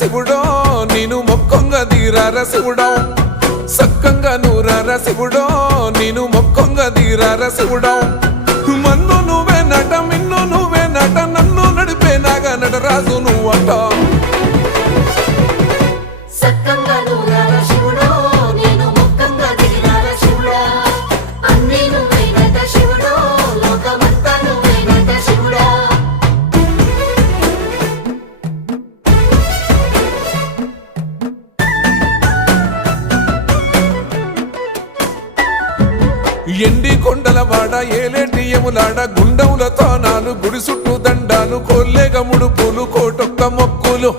శివుడో నేను మొక్కంగా తీరార శివుడో సక్కంగా నూరార శివుడో నేను మొక్కంగా తీరార శివుడో మన్ను నువ్వే నట మిన్ను నువ్వే నట నన్ను నడిపే నాగా నటరాజు నువ్వట ఎండి కొండలవాడ ఏలేటి యములాడ గుండములతో నాలు గుడి చుట్టూ దండాలు కొల్లేగ ముడుపులు కోటొక్క మొక్కులు